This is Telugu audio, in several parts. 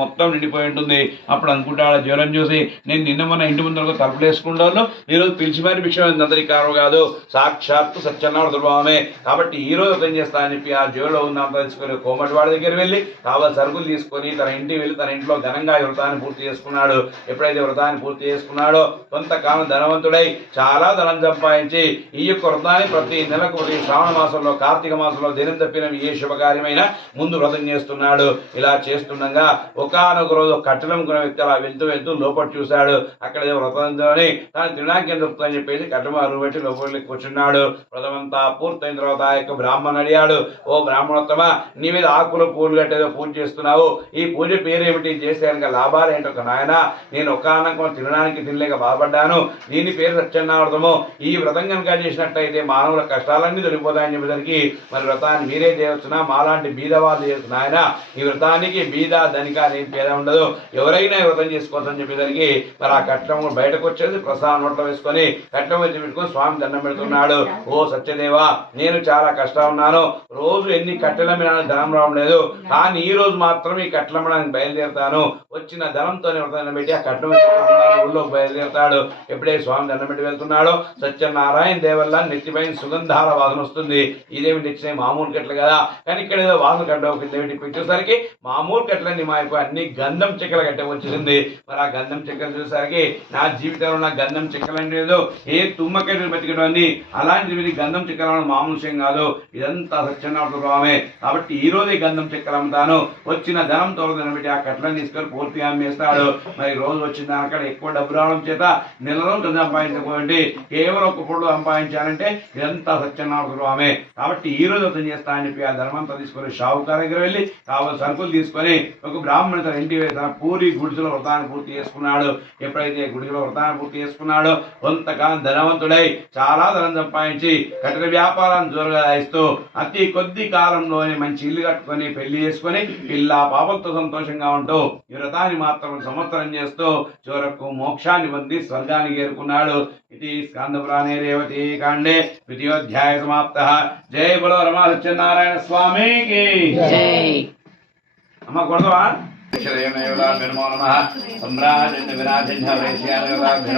మొత్తం నిండిపోయి ఉంటుంది. అప్పుడు అనుకుంటాడు జ్వరం చూసి నేను నిన్న మన ఇంటి ముందర తలుపులు వేసుకుంటాను ఈరోజు పిలిచి మరి భిక్ష అందరికీ కాదు. సాక్షాత్తు సత్యనారాయణ దుర్భావమే కాబట్టి ఈ రోజు ఏం చేస్తా అని చెప్పి ఆ జోలో ఉన్న తెలుసుకుని కోమటి వాడి దగ్గర వెళ్ళి కావాలి సరుకులు తీసుకొని తన ఇంటికి వెళ్ళి తన ఇంట్లో ఘనంగా ఈ వ్రతాన్ని పూర్తి చేసుకున్నాడు. ఎప్పుడైతే వ్రతాన్ని పూర్తి చేసుకున్నాడో కొంతకాలం ధనవంతుడై చాలా ధనం సంపాదించి ఈ యొక్క వ్రతాన్ని ప్రతి నెలకు ప్రతి శ్రావణ మాసంలో కార్తీక మాసంలో దినం తప్పిన ఏ శుభకార్యమైన ముందు వ్రతం చేస్తున్నాడు. ఇలా చేస్తుండగా ఒకనొక రోజు కట్టడం కొన్న వ్యక్తి అలా వెళ్తూ వెళ్తూ లోపల చూశాడు. అక్కడ వ్రతంతోని తాను తినడానికి ఏం అని చెప్పేసి కట్టమ అరువు పెట్టి లోపలికి కూర్చున్నాడు. వ్రతమంతా పూర్తయిన తర్వాత ఆ యొక్క బ్రాహ్మణుడు అడిగాడు ఓ బ్రాహ్మణోత్తమ నీ మీద ఆకులు పూలు కట్టేదో పూజ చేస్తున్నావు. ఈ పూజ పేరేమిటి? చేస్తే కనుక లాభాలు ఏంటో? ఒక నాయన నేను ఒక అన్నం తినడానికి తినలేక బాధపడ్డాను. దీని పేరు సత్యనావ్రతము ఈ వ్రతం కనుక చేసినట్టయితే మానవుల కష్టాలన్నీ దొరికిపోతాయని చెప్పేసరికి మరి వ్రతాన్ని మీరే చేయవచ్చునా? మాలాంటి బీదవాళ్ళు నాయన? ఈ వ్రతానికి బీద ధనిక అనేది పేద ఉండదు. ఎవరైనా ఈ వ్రతం చేసుకోవచ్చని చెప్పేసరికి మరి ఆ కట్నం బయటకు వచ్చేసి ప్రసాదం నోట్లో వేసుకొని కట్నం వచ్చి పెట్టుకొని స్వామి దండం పెడుతున్నాడు. ఓ సత్యదేవా నేను చాలా కష్టం ఉన్నాను. రోజు ఎన్ని కట్టెల మీద ధనం రావడం లేదు. కానీ ఈ రోజు మాత్రం ఈ కట్టెలమ్మడానికి బయలుదేరుతాను. వచ్చిన ధనంతోనే వ్రతం పెట్టి ఆ కట్నం ఊళ్ళో బయలుదేరుతాడు. ఎప్పుడే స్వామి దండం పెట్టి వెళ్తున్నాడో. సత్యనారాయణ దేవల్ల నెత్తిపైన సుగంధాల వాసన వస్తుంది. ఇదేమి నెచ్చిన మామూలు కట్టలు కదా. కానీ ఇక్కడ ఏదో వాసన కట్ట కింద పెట్టి పెట్టేసరికి మామూలు కట్టలన్నీ మాయకు అన్ని గంధం చెక్కల కట్ట వచ్చేసింది మరి ఆ గంధం చెక్కలు చూసేసరికి నా జీవితంలో ఉన్న గంధం చెక్కలు లేదు. ఏ తుమ్మకెట్లు కట్టెలు పెట్టుకోవడం అన్ని అలాంటివి గంధం చెక్కలు మామూలు విషయం కాదు. ఇదంతా సత్యనారాయణ కాబట్టి ఈ రోజు గంధం చెక్కలు అమ్ముతాను. వచ్చిన ధనం తోడు పెట్టి ఆ కట్టలను తీసుకొని పూర్తిగా అమ్మేస్తాడు. మరి రోజు వచ్చిన దానికడ ఎక్కువ డబ్బు రావడం చేత నెల రోజులు సంపాదించకపోయింది. కేవలం ఒక పొడు సంపాదించాలంటే ఇదంతా సత్యనారాయణ ప్రభావమే కాబట్టి ఈ రోజు అతను చేస్తా అని చెప్పి ఆ ధర్మంతా తీసుకొని షావుకార్ దగ్గర వెళ్ళి కావాలి సరుకులు తీసుకొని ఒక బ్రాహ్మణ తన ఇంటి తన పూరి గుడిసెలో వ్రతాన్ని పూర్తి చేసుకున్నాడు. ఎప్పుడైతే గుడిసెలో వ్రతాన్ని పూర్తి చేసుకున్నాడో కొంతకాలం ధనవంతుడై చాలా ధనం సంపాదించి కట్టెల వ్యాపారాన్ని జోరుగా ఇస్తూ అతి కొద్ది కాలంలోనే మంచి ఇల్లు కట్టుకొని పెళ్ళి చేసుకొని పిల్ల పాపలతో సంతోషంగా ఉంటూ ఈ వ్రతాన్ని మాత్రం సంవత్సరం చేస్తూ చివరకు మోక్షాన్ని పొంది స్వర్గానికి చేరుకున్నాడు. ఇది స్కందపురాణే రేవతి కాండే ద్వితీయోధ్యాయ సమాప్త. జై బలో రమా సత్యనారాయణ స్వామికి. అమ్మ కొడదవా నమో నమ సమ్రాజన్య విరాజన్య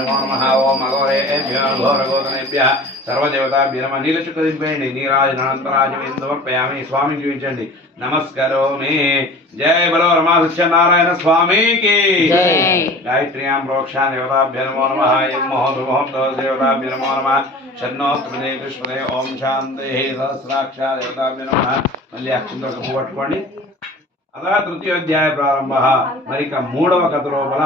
నమ ఓం అఘోరేభ్య సర్వదేవతాభ్య నమ నీలచుక్క దింపేయండి నీరాజనంతరాజం సమర్పయామి స్వామిని చూపించండి నమస్కరోమి జయ బలో రమా నారాయణ స్వామికి జై గాయత్ర్యాం ప్రోక్షా దేవతాభ్య నమో నమ ఎం మహోద్ మహోద్ దేవతాభ్య నమో నమ షణ్ణోస్పదే కృష్ణదే ఓం శాంతి సహస్రాక్ష దేవతాభ్య నమ మళ్ళీ అక్షంతో పట్టుకోండి అలా తృతీయోధ్యాయ ప్రారంభ. మరి ఇక మూడవ కథ లోపల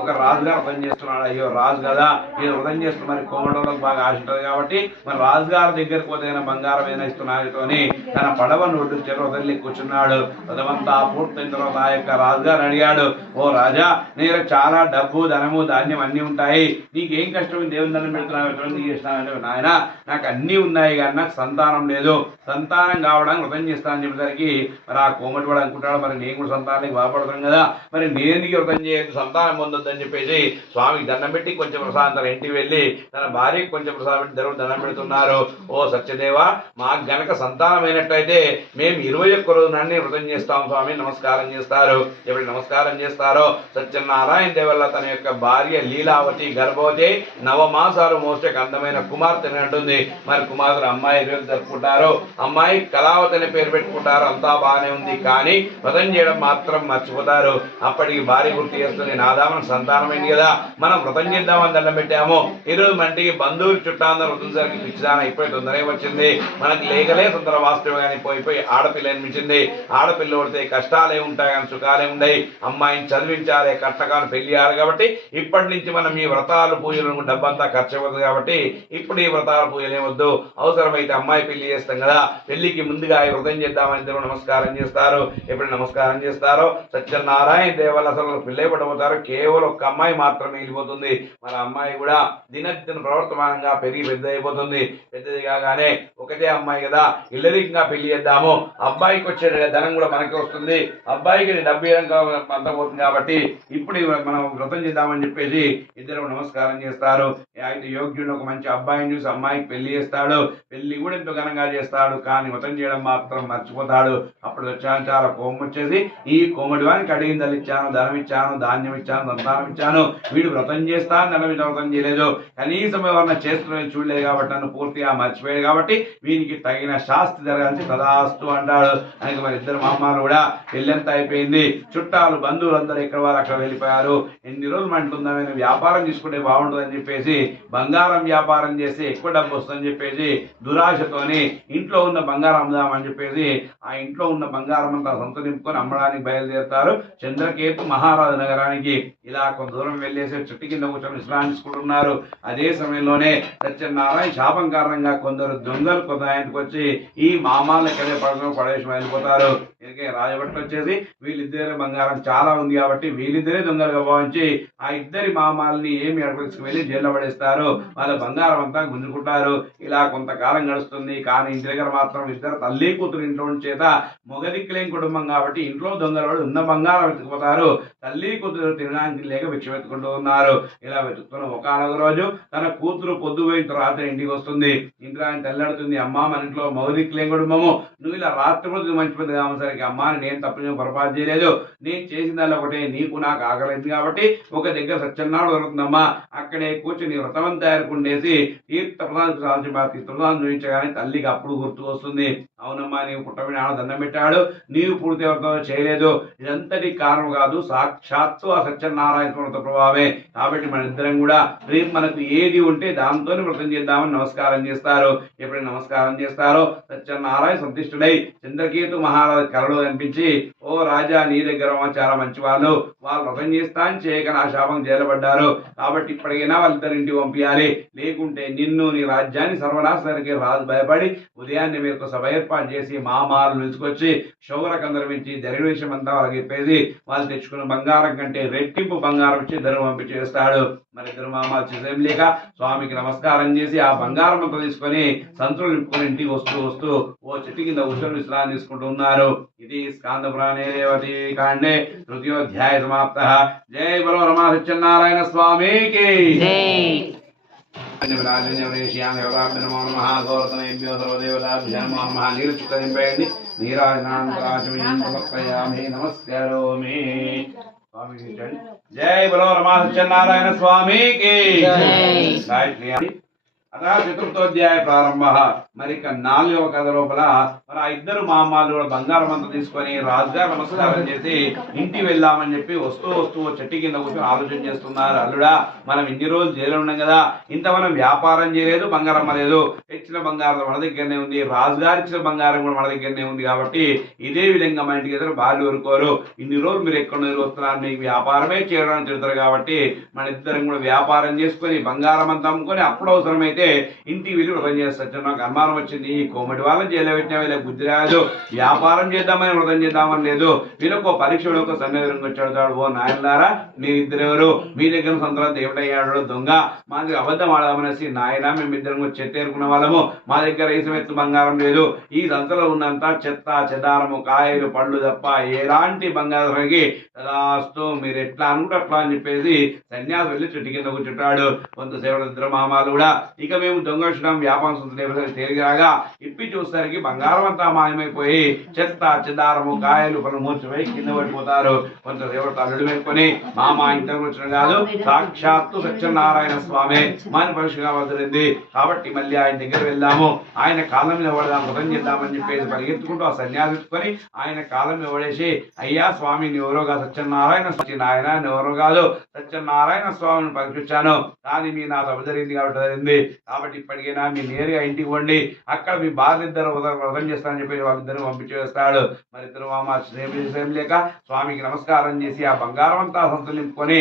ఒక రాజుగారు వ్రతం చేస్తున్నాడు. అయ్యో రాజు కదా ఈయన వ్రతం చేస్తున్న మరి కోమటోళ్ళకి బాగా ఆశ ఉంటుంది కాబట్టి మరి రాజుగారి దగ్గరకు పోతే బంగారం ఏదైనా ఇస్తున్నాడుతోని తన పడవను ఒడ్డు వదిలి కూర్చున్నాడు. వ్రతమంతా పూర్తయిన తర్వాత ఆ యొక్క రాజుగారు అడిగాడు ఓ రాజా నీ చాలా డబ్బు ధనము ధాన్యం అన్ని ఉంటాయి. నీకేం కష్టం? దేవుని దండం పెడుతున్నావు ఎటువంటి చేస్తున్నావు నాయన నాకు అన్నీ ఉన్నాయి కానీ నాకు సంతానం లేదు. సంతానం కావడానికి వ్రతం చేస్తానని చెప్పేసరికి మరి ఆ కోమటి అనుకుంటాడు? మరి నేను కూడా సంతానానికి బాధపడతాను కదా. మరి నేను వ్రతం చేయదు సంతానం పొందొద్దని చెప్పేసి స్వామికి దండం పెట్టి కొంచెం ప్రసాదం తన ఇంటికి వెళ్ళి తన భార్యకి కొంచెం ప్రసాదం పెట్టి ధర దండం పెడుతున్నారు. ఓ సత్యదేవ మాకు గనక సంతానమైనట్టయితే మేము ఇరవై ఒక్క రోజు నాన్ని వ్రతం చేస్తాం స్వామి నమస్కారం చేస్తారు. ఎప్పుడు నమస్కారం చేస్తారో సత్యనారాయణ దేవల్ల తన యొక్క భార్య లీలావతి గర్భవతి నవమాసాలు మోసే అందమైన కుమార్తెని అంటుంది. మరి కుమార్తెను అమ్మాయి పేరు జరుపుకుంటారు? అమ్మాయి కళావతి అనే పేరు పెట్టుకుంటారు. అంతా బాగానే ఉంది. కానీ వ్రతం చేయడం మాత్రం మర్చిపోతారు. అప్పటికి భార్య గుర్తు చేస్తుంది నాదామన సంతానమైంది కదా. మనం వ్రతం చేద్దామని దండం పెట్టాము. ఈరోజు మంటికి బంధువులు చుట్టాందరూ వృద్ధుల సరికి పిచ్చిదాన అయిపోయి తొందరగా వచ్చింది. మనకి లేకలే సుందర వాస్తవం కానీ పోయిపోయి ఆడపిల్ల అనిపించింది. ఆడపిల్ల పడితే కష్టాలే ఉంటాయి కానీ సుఖాలే ఉన్నాయి. అమ్మాయిని చదివించాలి కట్టకాలు పెళ్ళి చేయాలి కాబట్టి ఇప్పటి నుంచి మనం ఈ వ్రతాలు పూజలు డబ్బంతా ఖర్చు అవ్వదు కాబట్టి ఇప్పుడు ఈ వ్రతాలు పూజలు ఏమొద్దు అవసరమైతే అమ్మాయి పెళ్ళి చేస్తాం కదా. పెళ్ళికి ముందుగా ఈ వ్రతం చేద్దామని నమస్కారం చేస్తారు. ఎప్పుడు నమస్కారం చేస్తారో సత్యనారాయణ దేవాల అసలు పిల్లైపడబోతారో కేవలం ఒక అమ్మాయి మాత్రమే వెళ్ళిపోతుంది మరి అమ్మాయి కూడా దినదిన ప్రవర్తమానంగా పెరిగి పెద్ద అయిపోతుంది పెద్దది కాగానే ఒకటే అమ్మాయి కదా ఇల్లరికంగా పెళ్ళి చేద్దాము. అబ్బాయికి వచ్చే ధనం కూడా మనకి వస్తుంది. అబ్బాయికి డబ్బు ఇవ్వడం అంత పోతుంది కాబట్టి ఇప్పుడు మనం వ్రతం చేద్దామని చెప్పేసి ఇద్దరు నమస్కారం చేస్తారు. అయితే యోగ్యుడు ఒక మంచి అబ్బాయిని చూసి అమ్మాయికి పెళ్ళి చేస్తాడు. పెళ్ళి కూడా ఎంతో ఘనంగా చేస్తాడు. కానీ వ్రతం చేయడం మాత్రం మర్చిపోతాడు. అప్పుడు వచ్చాను చాలా కోపం వచ్చేసి ఈ కోమటి వానికి అడిగిందలు ఇచ్చాను ధనం ఇచ్చాను ధాన్యం ఇచ్చాను సంతానం ఇచ్చాను. వీడు వ్రతం చేస్తా నన్ను వీడు వ్రతం చేయలేదు. కనీసం ఎవరన్నా చేస్తున్నది చూడలేదు కాబట్టి నన్ను పూర్తిగా మర్చిపోయాడు కాబట్టి వీనికి తగిన శాస్తి జరగాల్సి తదాస్తు అంటాడు. అని మరి ఇద్దరు మామాలు కూడా పెళ్ళెంత అయిపోయింది. చుట్టాలు బంధువులు అందరూ ఎక్కడ వారు అక్కడ వెళ్ళిపోయారు. ఎన్ని రోజులు మంటుందామని వ్యాపారం తీసుకుంటే బాగుంటుందని చెప్పేసి బంగారం వ్యాపారం చేసి ఎక్కువ డబ్బు వస్తుందని చెప్పేసి దురాశతోని ఇంట్లో ఉన్న బంగారం అమ్ముదామని చెప్పేసి ఆ ఇంట్లో ఉన్న బంగారం అంతా సొంత నింపుకొని అమ్మడానికి బయలుదేరుతారు. చంద్రకేతు మహారాజు నగరానికి ఇలా కొంత దూరం వెళ్ళేసి చెట్టు కింద కూర్చొని విశ్రాంతి అదే సమయంలోనే సత్యనారాయణ శాపం కారణంగా కొందరు దొంగలు కొంత ఆయనకు వచ్చి ఈ మామాలను ఎక్కడే పడడం పడేసి వెళ్ళిపోతారు. ఎందుకే రాజభట్లు వచ్చేసి వీళ్ళిద్దరి బంగారం చాలా ఉంది కాబట్టి వీళ్ళిద్దరే దొంగలుగా భావించి ఆ ఇద్దరి మామాలని ఏమి అడగలకు వెళ్ళి జైల్లో పడేస్తారు. వాళ్ళ బంగారం అంతా గుంజుకుంటారు. ఇలా కొంతకాలం గడుస్తుంది. కానీ ఇంటి దగ్గర మాత్రం ఇద్దరు తల్లి కూతురు ఇంట్లో చేత చేత కూడా కుటుంబం కాబట్టి ఇంట్లో దొంగలు ఉన్న బంగారం వెతుకుపోతారు తల్లి కూతురు తినడానికి లేక భిక్ష వెతుకుంటూ ఉన్నారు. ఇలా వెతుకుతున్న ఒకనొక రోజు తన కూతురు పొద్దుపోయిన తర్వాత ఇంటికి వస్తుంది. ఇంట్లో ఆయన తెల్లాడుతుంది అమ్మ మన ఇంట్లో మొగదిక్కులేని కుటుంబము. నువ్వు ఇలా రాత్రి రోజు మంచి పెద్ద కామసరికి అమ్మ నేను తప్పు పొరపాటు చేయలేదు. నేను దాని ఒకటే నీకు నాకు ఆగలేదు కాబట్టి ఒక దగ్గర సత్యనాడు దొరుకుతుందమ్మా. అక్కడే కూర్చొని వ్రతం తయారుకుండేసి తీర్థ ప్రధాన తీర్థ ప్రధానం చూపించగానే తల్లికి అప్పుడు గుర్తు వస్తుంది. అవునమ్మా నీవు పుట్టమిని ఆడ దండం పెట్టాడు. నీవు పూర్తి వ్రతం చేయలేదు. ఇదంతటి కారణం కాదు. సాక్షాత్తు ఆ సత్యనారాయణ వ్రత ప్రభావే కాబట్టి మన ఇద్దరం కూడా రేపు మనకు ఏది ఉంటే దాంతోనే వ్రతం చేద్దామని నమస్కారం చేస్తారు. ఎప్పుడైనా నమస్కారం చేస్తారో సత్యనారాయణ సంతిష్ఠుడై చంద్రకేతు మహారాజు కలలో కనిపించి ఓ రాజా నీ దగ్గర చాలా మంచి వాళ్ళు వాళ్ళు వ్రతం చేస్తా అని చేయక నా శాపం చేరబడ్డారు కాబట్టి ఇప్పటికైనా వాళ్ళిద్దరి పంపించాలి లేకుంటే నిన్ను నీ రాజ్యాన్ని సర్వనాశానికి రాజు భయపడి ఉదయాన్నే మీరు సభ ఏర్పాటు చేసి మామాలు నిలుచుకొచ్చి శౌరకందరం ఇచ్చి ధరి విషయం అంతా వాళ్ళకి చెప్పేసి వాళ్ళు తెచ్చుకున్న బంగారం కంటే రెట్టింపు బంగారం ఇచ్చి ధనం పంపించేస్తాడు. మరి ఇద్దరు చేసేం లేక స్వామికి నమస్కారం చేసి ఆ బంగారం అంతా తీసుకొని సంతులు నింపుకొని ఇంటికి వస్తూ వస్తూ ఓ చెట్టు కింద కూర్చొని విశ్రాంతి తీసుకుంటూ ఉన్నారు. ఇది స్కాంద పురాణే రేవతి కాండే తృతీయోధ్యాయ సమాప్త. జై బలో రమా సత్యనారాయణ స్వామికి నీరాజనాంతరాచమయామి నమస్కారోమి స్వామికి ఇచ్చండి. జై బలో రమా సత్యనారాయణ స్వామికి జై. గాయత్రి అదా చతుర్థోధ్యాయ ప్రారంభ. మరి ఇక నాలుగవ కథ లోపల మరి ఆ ఇద్దరు మామాలు కూడా బంగారం అంతా తీసుకొని రాజుగారు నమస్కారం చేసి ఇంటి వెళ్దామని చెప్పి వస్తూ వస్తూ చెట్టు కింద కూర్చొని ఆలోచన చేస్తున్నారు. అల్లుడా మనం ఇన్ని రోజులు జైలు ఉన్నాం కదా. ఇంత మనం వ్యాపారం చేయలేదు బంగారం లేదు తెచ్చిన బంగారం మన దగ్గరనే ఉంది. రాజుగారు ఇచ్చిన బంగారం కూడా మన దగ్గరనే ఉంది కాబట్టి ఇదే విధంగా మన ఇంటికి ఎదురు బాలు ఊరుకోరు. ఇన్ని రోజులు మీరు ఎక్కడ నుంచి వస్తున్నారు? మీకు వ్యాపారమే చేయడానికి చెబుతారు కాబట్టి మన ఇద్దరం కూడా వ్యాపారం చేసుకొని బంగారం అంతా అమ్ముకొని అప్పుడు అవసరమైతే ఇంటికి వెళ్ళి వ్రతం చేస్తారు. నాకు అనుమానం వచ్చింది ఈ కోమటి వాళ్ళని జైలు పెట్టినా వీళ్ళకి బుద్ధి రాదు వ్యాపారం చేద్దామని వ్రతం చేద్దామని లేదు. వీళ్ళకు ఒక పరీక్ష ఒక సన్నిధికి వచ్చాడు తాడు ఓ నాయనలారా మీ ఇద్దరెవరు మీ దగ్గర సంతరం దేవుడయ్యాడు దొంగ? మా దగ్గర అబద్ధం ఆడదామనేసి నాయన మేము ఇద్దరం వచ్చి వాళ్ళము. మా దగ్గర రేసం బంగారం లేదు. ఈ సంతలో ఉన్నంత చెత్త చెదారము కాయలు పళ్ళు తప్ప ఎలాంటి బంగారానికి తదాస్తు మీరు ఎట్లా అనుకుంటే అట్లా అని చెప్పేసి సన్యాసి వెళ్ళి చెట్టు కింద కూర్చుంటాడు. కొంతసేపు ఇద్దరు మామాలు కూడా. ఇక మేము దొంగ వ్యాపారం సంతలు తేలిగాగా ఇప్పి చూసేసరికి బంగారం అంతా మాయమైపోయి చెత్త చెదారము కాయలు పలు మూర్చిపోయి కింద పడిపోతారు. కొంత దేవత అల్లుడు మేల్కొని మామ ఇంతకు వచ్చిన కాదు సాక్షాత్తు సత్యనారాయణ స్వామి. మన పరుషుగా వదిలింది కాబట్టి మళ్ళీ ఆయన దగ్గర వెళ్ళాము ఆయన కాలం మీద పడదాం వ్రతం చేద్దామని చెప్పేసి పరిగెత్తుకుంటూ ఆ సన్యాసించుకొని ఆయన కాలం మీద పడేసి అయ్యా స్వామి కాదు సత్యనారాయణ స్వామి. నాయన ఎవరో కాదు సత్యనారాయణ స్వామిని పరీక్షించాను కానీ మీ నా తప్పు జరిగింది కాబట్టి జరిగింది. కాబట్టి ఇప్పటికైనా మీ నేరుగా ఇంటికి వండి అక్కడ మీ భార్యద్దరు ఉదయం వ్రతం చేస్తానని చెప్పి వాళ్ళిద్దరు పంపించేస్తాడు. మరి ఇద్దరు మామ శ్రేమ లేక స్వామికి నమస్కారం చేసి ఆ బంగారం అంతా సంతలు నింపుకొని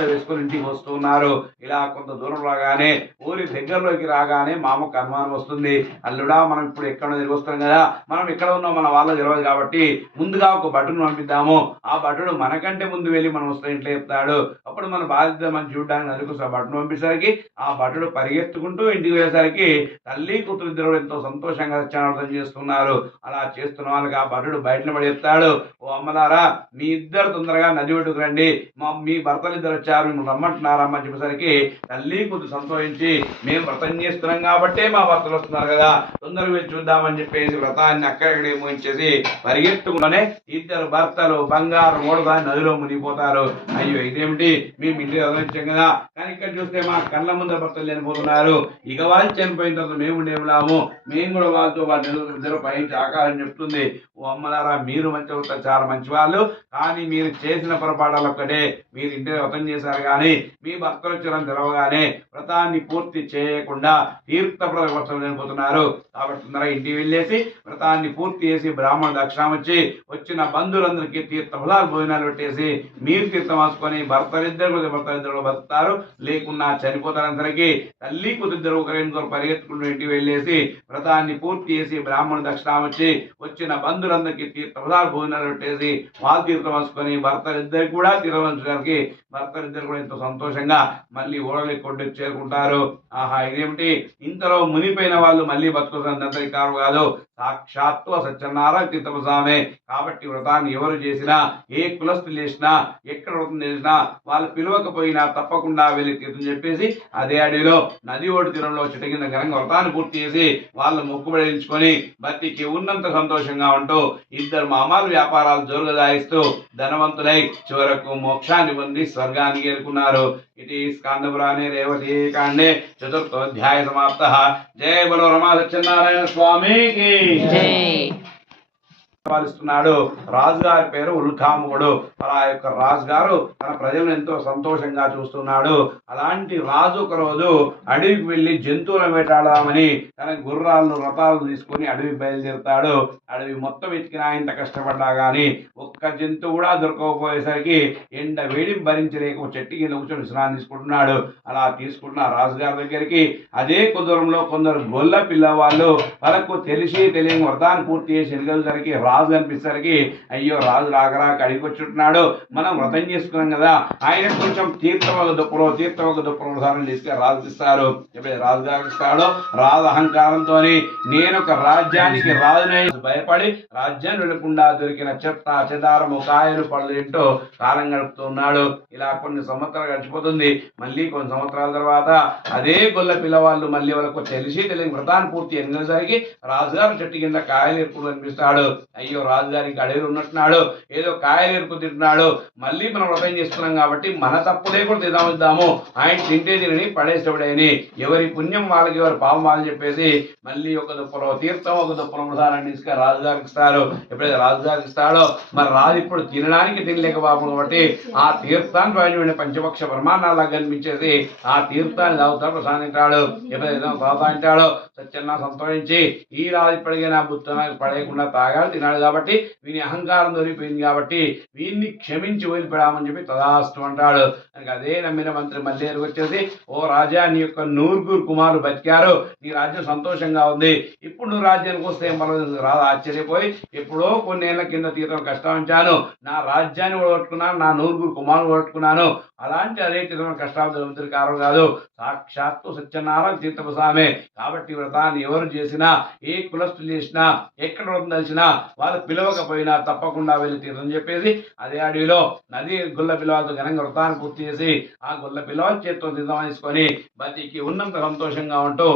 వేసుకొని ఇంటికి వస్తున్నారు ఇలా కొంత దూరం రాగానే ఊరి దగ్గరలోకి రాగానే మామకు అనుమానం వస్తుంది. అల్లుడా మనం ఇప్పుడు ఎక్కడ తిరిగి వస్తాం కదా. మనం ఎక్కడ ఉన్నాం మన వాళ్ళ తెలియదు కాబట్టి ముందుగా ఒక భటును పంపిద్దాము. ఆ భటుడు మనకంటే ముందు వెళ్ళి మనం వస్తే ఇంట్లో చెప్తాడు. అప్పుడు మన బాధ్యత మనం చూడడానికి నలుగురు భటును పంపేసరికి ఆ భటుడు పరిగెత్తుకుంటూ చేసుకుంటూ ఇంటికి వెళ్ళేసరికి తల్లి కూతురు ఇద్దరు ఎంతో సంతోషంగా సత్యనారాయణ చేస్తున్నారు. అలా చేస్తున్న వాళ్ళకి ఆ భటుడు బయట పడి చెప్తాడు ఓ అమ్మలారా మీ ఇద్దరు తొందరగా నది ఒడ్డుకు రండి. మా మీ భర్తలు ఇద్దరు వచ్చారు మేము రమ్మంటున్నారమ్మా అని చెప్పేసరికి తల్లి కూతురు సంతోషించి మేము వ్రతం చేస్తున్నాం కాబట్టే మా భర్తలు వస్తున్నారు కదా తొందరగా వెళ్ళి చూద్దామని చెప్పేసి వ్రతాన్ని అక్కడక్కడే ముగించేసి పరిగెత్తుకుంటూనే ఇద్దరు భర్తలు బంగారు మూడదా నదిలో మునిగిపోతారు. అయ్యో ఇదేమిటి? మేము ఇంటికి వదిలించాం కదా. కానీ ఇక్కడ చూస్తే మా కళ్ళ ముందర భర్తలు చనిపోతున్నారు ఇక వాళ్ళు చనిపోయిన తర్వాత మేము ఉండేలాము మేము కూడా వాళ్ళతో వాళ్ళు ఇద్దరు ఆకారం చెప్తుంది. ఓ అమ్మలారా మీరు మంచి అవుతారు చాలా మంచి వాళ్ళు కానీ మీరు చేసిన పొరపాటాలు ఒక్కటే. మీరు ఇంటి వ్రతం చేశారు కానీ మీ భక్తులు వచ్చారని తెలవగానే వ్రతాన్ని పూర్తి చేయకుండా తీర్థ వ్రతం చనిపోతున్నారు. కాబట్టి తొందరగా ఇంటికి వెళ్ళేసి వ్రతాన్ని పూర్తి చేసి బ్రాహ్మణ దక్షిణం వచ్చి వచ్చిన బంధువులందరికీ తీర్థ ఫలాలు భోజనాలు పెట్టేసి మీరు తీర్థం వాసుకొని భర్తలిద్దరు భర్తలిద్దరు బతుకుతారు. లేకున్నా చనిపోతారందరికీ తల్లి ఇద్దరు ఒకరిద్దరు పరిగెత్తుకుంటూ ఇంటికి వెళ్ళేసి వ్రతాన్ని పూర్తి చేసి బ్రాహ్మణ దక్షిణ వచ్చి వచ్చిన బంధువులందరికీ తీర్థ ఫలాలు భోజనాలు పెట్టేసి వాళ్ళు తీర్థం వాసుకొని భర్తలిద్దరికి కూడా తీర్థవంచడానికి భర్తలిద్దరు కూడా ఎంతో సంతోషంగా మళ్ళీ ఓడలి కొట్టి చేరుకుంటారు. ఆహా ఇదేమిటి? ఇంతలో మునిపోయిన వాళ్ళు మళ్ళీ బతుకుతున్నంతటి కారు కాదు. సాక్షాత్తు సత్యనారాయణ తీర్థస్వామి కాబట్టి వ్రతాన్ని ఎవరు చేసినా ఏ కులస్తులు చేసినా ఎక్కడ వ్రతం చేసినా వాళ్ళు పిలవకపోయినా తప్పకుండా వెళ్ళి తీర్థం చెప్పేసి అదే అడవిలో నది ఓడి తీరంలో చెట్టు ఘనంగా వ్రతాన్ని పూర్తి చేసి వాళ్ళు మొక్కుబడించుకొని బతికి ఉన్నంత సంతోషంగా ఉంటూ ఇద్దరు మామాలు వ్యాపారాలు జోరుగా దాయిస్తూ ధనవంతులై చివరకు మోక్షాన్ని పొంది స్వర్గానికి చేరుకున్నారు. ఇది స్కాందపురాణే రేవతి కాండే చతుర్థోధ్యాయ సమాప్త. జయ బలో రమా సత్యనారాయణ స్వామికి. జై పాలిస్తున్నాడు రాజుగారి పేరు ఉల్కాముడు అలా యొక్క రాజుగారు తన ప్రజలను ఎంతో సంతోషంగా చూస్తున్నాడు. అలాంటి రాజు ఒక రోజు అడవికి వెళ్ళి జంతువులను వేటాడదామని తన గుర్రాలను రథాలను తీసుకుని అడవి బయలుదేరుతాడు. అడవి మొత్తం వెతికినా ఇంత కష్టపడ్డా గాని ఒక్క జంతువు కూడా దొరకకపోయేసరికి ఎండ వేడిని భరించలేక చెట్టు కింద కూర్చొని విశ్రాంతి తీసుకుంటున్నాడు. అలా తీసుకుంటున్న రాజుగారి దగ్గరికి అదే కుదరంలో కొందరు గొల్ల పిల్లవాళ్ళు వాళ్ళకు తెలిసి తెలియని వ్రతాన్ని పూర్తి చేసి ఎనగలిసరికి రాజు కనిపిసరికి అయ్యో రాజు రాకరా అడిగి వచ్చుంటున్నాడు మనం వ్రతం చేసుకున్నాం కదా ఆయన కొంచెం తీర్థం ఒక దుప్పలో తీర్థం ఒక దుప్పలో సార్లు తీసుకుని ఇస్తారు ఎప్పుడైతే రాజుగారికి ఇస్తాడో రాజు అహంకారంతో నేను ఒక రాజ్యానికి రాజునై భయపడి రాజ్యాన్ని వెళ్ళకుండా దొరికిన చెత్త చెదారము కాయలు పళ్ళు ఏంటో కాలం గడుపుతున్నాడు ఇలా కొన్ని సంవత్సరాలు గడిచిపోతుంది. మళ్ళీ కొన్ని సంవత్సరాల తర్వాత అదే గొల్ల పిల్లవాళ్ళు మళ్ళీ వాళ్ళకు తెలిసి తెలియని వ్రతాన్ని పూర్తి ఎన్నిసరికి రాజుగారు చెట్టు కింద కాయలు ఎప్పుడు కనిపిస్తాడు. అయ్యో రాజుగారికి అడవిలో ఉన్నట్టున్నాడు ఏదో కాయలు ఎరుపు తింటున్నాడు మళ్ళీ మనం వ్రతం చేస్తున్నాం కాబట్టి మన తప్పులే కూడా తిదామిద్దాము ఆయన తింటే తినని పడేసేవాడని ఎవరి పుణ్యం వాళ్ళకి ఎవరి పాపం వాళ్ళు చెప్పేసి మళ్ళీ ఒక దుప్పలో తీర్థం ఒక దుప్పలో ప్రధానాన్ని తీసుకుని రాజుగారికి ఇస్తారు ఎప్పుడైతే రాజుగారికి ఇస్తాడో మరి రాజు ఇప్పుడు తినడానికి తినలేక పాపం కాబట్టి ఆ తీర్థాన్ని పైన పంచపక్ష ప్రమాణాలకు కనిపించేసి ఆ తీర్థాన్ని తాగుతా ప్రసాదించాడు ఎప్పుడైతే తాగుతా అంటాడో సత్యన్న సంతోషించి ఈ రాజు ఇప్పటికైనా బుద్ధ పడేయకుండా తాగాడు తినాడు కాబట్టి వీని అహంకారం దొరికిపోయింది కాబట్టి వీన్ని క్షమించి వదిలిపెడామని చెప్పి తదాస్తు అంటాడు. కనుక అదే నమ్మిన మంత్రి మళ్ళీ వచ్చేసి ఓ రాజా నీ యొక్క నూరుగురు కుమారులు బతికారు. నీ రాజ్యం సంతోషంగా ఉంది. ఇప్పుడు నువ్వు రాజ్యానికి వస్తే ఏం పర్వాలేదు. రాదు ఆశ్చర్యపోయి ఎప్పుడో కొన్నేళ్ళ కింద తీర్థం కష్టించాను నా రాజ్యాన్ని ఓడగొట్టుకున్నాను. నా నూరుగురు కుమారులు ఓడగొట్టుకున్నాను. అలాంటి అదే తీర్థం కష్టాలు జరుగుతుంది కారణం కాదు. సాక్షాత్తు సత్యనారాయణ తీర్థపు స్వామి కాబట్టి వ్రతాన్ని ఎవరు చేసినా ఏ కులస్తులు చేసినా ఎక్కడ వ్రతం తెలిసినా వాళ్ళు పిలవకపోయినా తప్పకుండా వెళ్ళి తీర్థం చెప్పేసి అదే అడవిలో నది గుల్ల పిల్లవాళ్ళతో ఘనంగా వ్రతాన్ని పూర్తి చేసి ఆ గుల్ల పిల్లవాళ్ళ చేత్తో తీర్థం తీసుకొని బతికి ఉన్నంత సంతోషంగా ఉంటూ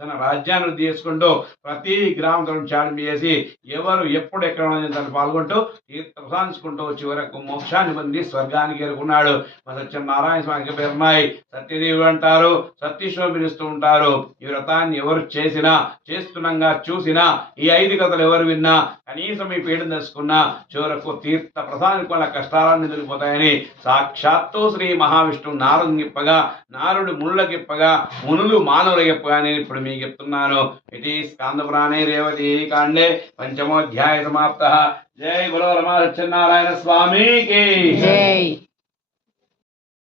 తన రాజ్యాన్ని తీసుకుంటూ ప్రతి గ్రామంతో చాటు చేసి ఎవరు ఎప్పుడు ఎక్కడ ఉన్నది తను పాల్గొంటూ తీర్థ ప్రసాదించుకుంటూ చివరకు మోక్షాన్ని పొంది స్వర్గానికి ఎరుకున్నాడు మా నారాయణ స్వామికి పేరున్నాయి సత్యదేవి అంటారు సత్యేశ్వరం పిలుస్తూ ఉంటారు. ఈ వ్రతాన్ని ఎవరు చేసినా చేస్తున్నంగా చూసినా ఈ ఐదు కథలు ఎవరు విన్నా కనీసం ఈ పీఠం తెలుసుకున్నా చివరకు తీర్థ ప్రసాదానికి వాళ్ళ కష్టాలన్నీ తొలిగిపోతాయని సాక్షాత్తు శ్రీ మహావిష్ణువు నారదు గిప్పగా నారుడు ముళ్ళకిప్పగా మునులు మానవుల గిప్పగా నేను ఇప్పుడు మీకు చెప్తున్నాను. ఇది స్కాందపురాణే రేవతి కాండే పంచమోధ్యాయ సమాప్త. జై గురు రమా స్వామికి. జై.